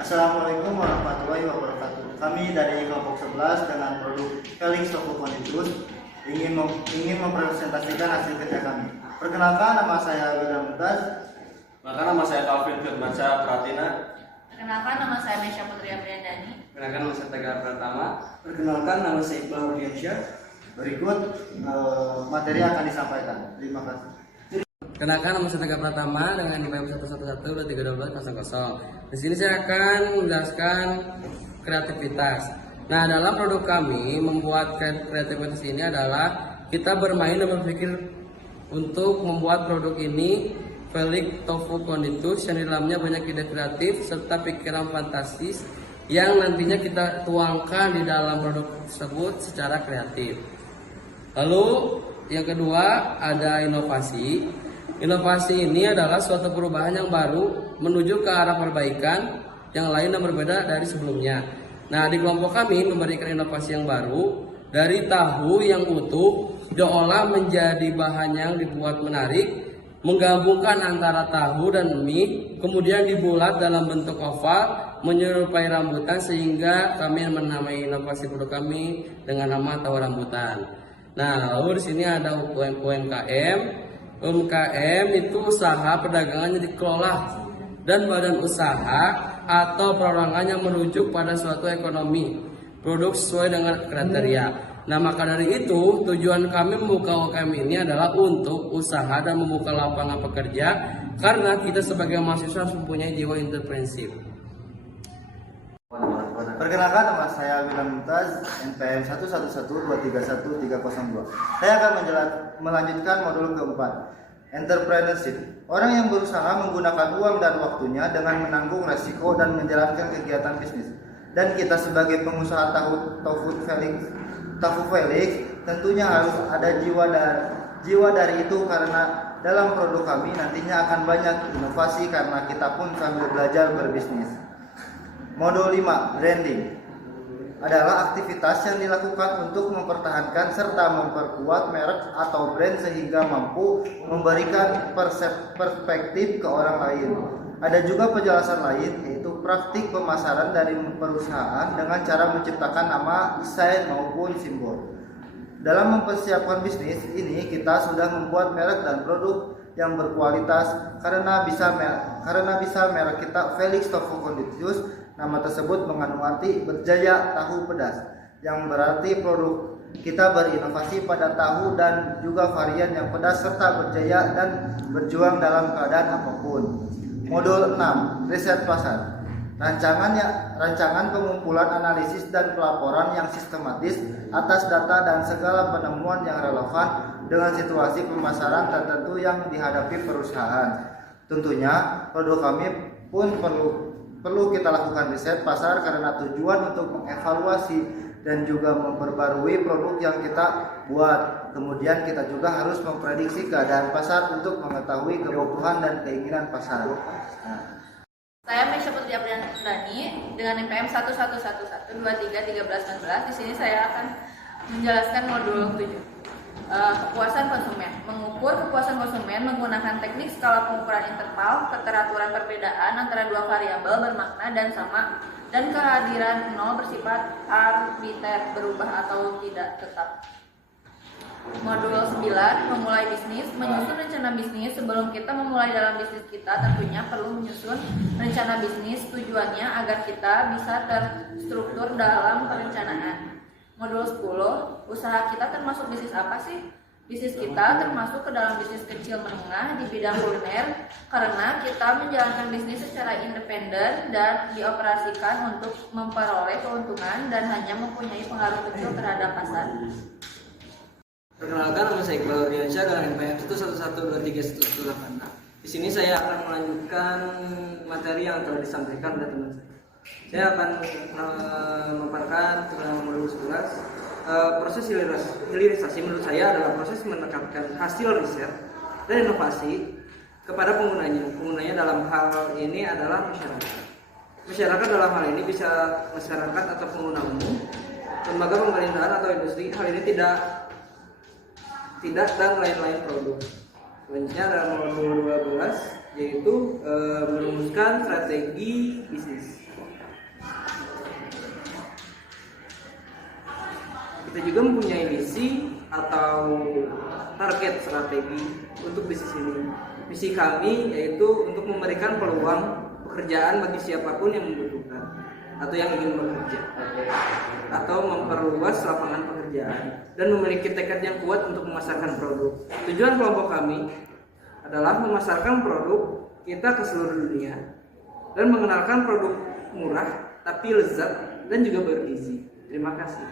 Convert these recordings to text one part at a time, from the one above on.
Assalamualaikum warahmatullahi wabarakatuh. Kami dari kelompok 11 dengan produk Felix Tokokonditus ingin mempresentasikan hasil kerja kami. Perkenalkan, nama saya William Mutaz. Maka nama saya Calvin Firmansyah Pratina. Perkenalkan, nama saya Mesya Putri Apriandani. Perkenalkan nama saya Tegar Pratama. Perkenalkan, nama saya Iqbal Rudiansyah. Berikut materi akan disampaikan. Terima kasih. Kenalkan, nama saya Tegar Pratama dengan NIM 111-2312-00. Di sini saya akan menjelaskan kreativitas. Nah, dalam produk kami membuat kreativitas ini adalah kita bermain dan berpikir untuk membuat produk ini Felix Tokokonditus yang di dalamnya banyak ide kreatif serta pikiran fantastis yang nantinya kita tuangkan di dalam produk tersebut secara kreatif. Lalu yang kedua ada inovasi. Inovasi ini adalah suatu perubahan yang baru menuju ke arah perbaikan yang lain dan berbeda dari sebelumnya. Nah, di kelompok kami memberikan inovasi yang baru dari tahu yang utuh diolah menjadi bahan yang dibuat menarik, menggabungkan antara tahu dan mie, kemudian dibulat dalam bentuk oval menyerupai rambutan sehingga kami menamai inovasi produk kami dengan nama tahu rambutan. Nah, lalu di sini ada UMKM. UMKM itu usaha perdagangan yang dikelola dan badan usaha atau perorangan yang merujuk pada suatu ekonomi produk sesuai dengan kriteria. Nah, maka dari itu tujuan kami membuka UMKM ini adalah untuk usaha dan membuka lapangan pekerja karena kita sebagai mahasiswa harus mempunyai jiwa entrepreneurship. Perkenalkan, nama saya William Mutaz, NPM 111231302. Saya akan melanjutkan modul keempat, entrepreneurship. Orang yang berusaha menggunakan uang dan waktunya dengan menanggung resiko dan menjalankan kegiatan bisnis. Dan kita sebagai pengusaha tofu Felix tentunya harus ada jiwa dari itu karena dalam produk kami nantinya akan banyak inovasi karena kita pun sambil belajar berbisnis. Modul 5, branding adalah aktivitas yang dilakukan untuk mempertahankan serta memperkuat merek atau brand sehingga mampu memberikan perspektif ke orang lain. Ada juga penjelasan lain yaitu praktik pemasaran dari perusahaan dengan cara menciptakan nama, desain maupun simbol. Dalam mempersiapkan bisnis ini kita sudah membuat merek dan produk yang berkualitas karena bisa merek kita Felix Tokokonditus. Nama tersebut mengandung arti berjaya tahu pedas, yang berarti produk kita berinovasi pada tahu dan juga varian yang pedas serta berjaya dan berjuang dalam keadaan apapun. Modul 6, riset pasar. Rancangan pengumpulan analisis dan pelaporan yang sistematis atas data dan segala penemuan yang relevan dengan situasi pemasaran tertentu yang dihadapi perusahaan. Tentunya produk kami pun perlu kita lakukan riset pasar karena tujuan untuk mengevaluasi dan juga memperbarui produk yang kita buat. Kemudian kita juga harus memprediksi keadaan pasar untuk mengetahui kebutuhan dan keinginan pasar. Saya Mesya Putri Apriandani dengan NPM 111-2313-19. Di sini saya akan menjelaskan modul 7. Kepuasan konsumen. Mengukur kepuasan konsumen menggunakan teknik skala pengukuran interval, keteraturan perbedaan antara dua variabel bermakna dan sama, dan kehadiran nol bersifat arbiter, berubah atau tidak tetap. Modul 9, memulai bisnis. Menyusun rencana bisnis. Sebelum kita memulai dalam bisnis kita, tentunya perlu menyusun rencana bisnis. Tujuannya agar kita bisa terstruktur dalam perencanaan. Modul 10, usaha kita termasuk bisnis apa sih? Bisnis kita termasuk ke dalam bisnis kecil menengah di bidang kuliner karena kita menjalankan bisnis secara independen dan dioperasikan untuk memperoleh keuntungan dan hanya mempunyai pengaruh kecil terhadap pasar. Perkenalkan, nama saya Iqbal Rudiansyah dengan NPM 111231318. Di sini saya akan melanjutkan materi yang telah disampaikan oleh teman saya. Saya akan memaparkan tentang modul 11. Proses hilirisasi menurut saya adalah proses menekatkan hasil riset dan inovasi kepada penggunanya. Penggunanya dalam hal ini adalah masyarakat. Masyarakat dalam hal ini bisa masyarakat atau pengguna umum, lembaga pemerintahan atau industri. Hal ini tidak dan lain-lain produk. Selanjutnya dalam modul 12 yaitu merumuskan strategi bisnis. kita juga mempunyai misi atau target strategi untuk bisnis ini. Misi kami yaitu untuk memberikan peluang pekerjaan bagi siapapun yang membutuhkan atau yang ingin bekerja, atau memperluas lapangan pekerjaan dan memiliki tekad yang kuat untuk memasarkan produk. Tujuan kelompok kami adalah memasarkan produk kita ke seluruh dunia dan mengenalkan produk murah tapi lezat dan juga bergizi. Terima kasih.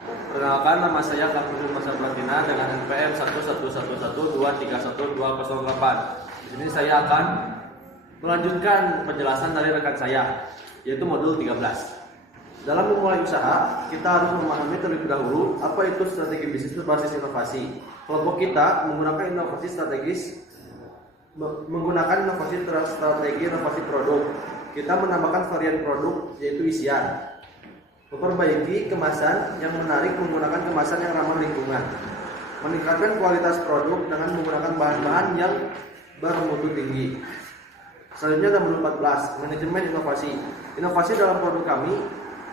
Perkenalkan, nama saya Kapten Masa Platina dengan NPM 11112312008. Di sini saya akan melanjutkan penjelasan dari rekan saya, yaitu modul 13. Dalam memulai usaha, kita harus memahami terlebih dahulu apa itu strategi bisnis berbasis inovasi. Kelompok kita menggunakan inovasi strategi inovasi produk. Kita menambahkan varian produk, yaitu isian. Memperbaiki kemasan yang menarik menggunakan kemasan yang ramah lingkungan. Meningkatkan kualitas produk dengan menggunakan bahan-bahan yang bermutu tinggi. Selanjutnya ada modul 14, manajemen inovasi. Inovasi dalam produk kami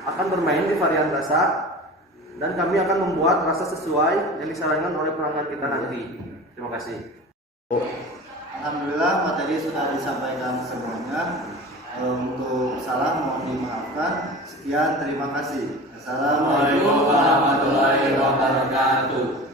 akan bermain di varian rasa dan kami akan membuat rasa sesuai yang disarankan oleh pelanggan kita nanti. Terima kasih. Alhamdulillah materi sudah disampaikan semuanya. Untuk salah mohon dimaafkan. Sekian, terima kasih. Assalamualaikum Waalaikumsalam warahmatullahi wabarakatuh.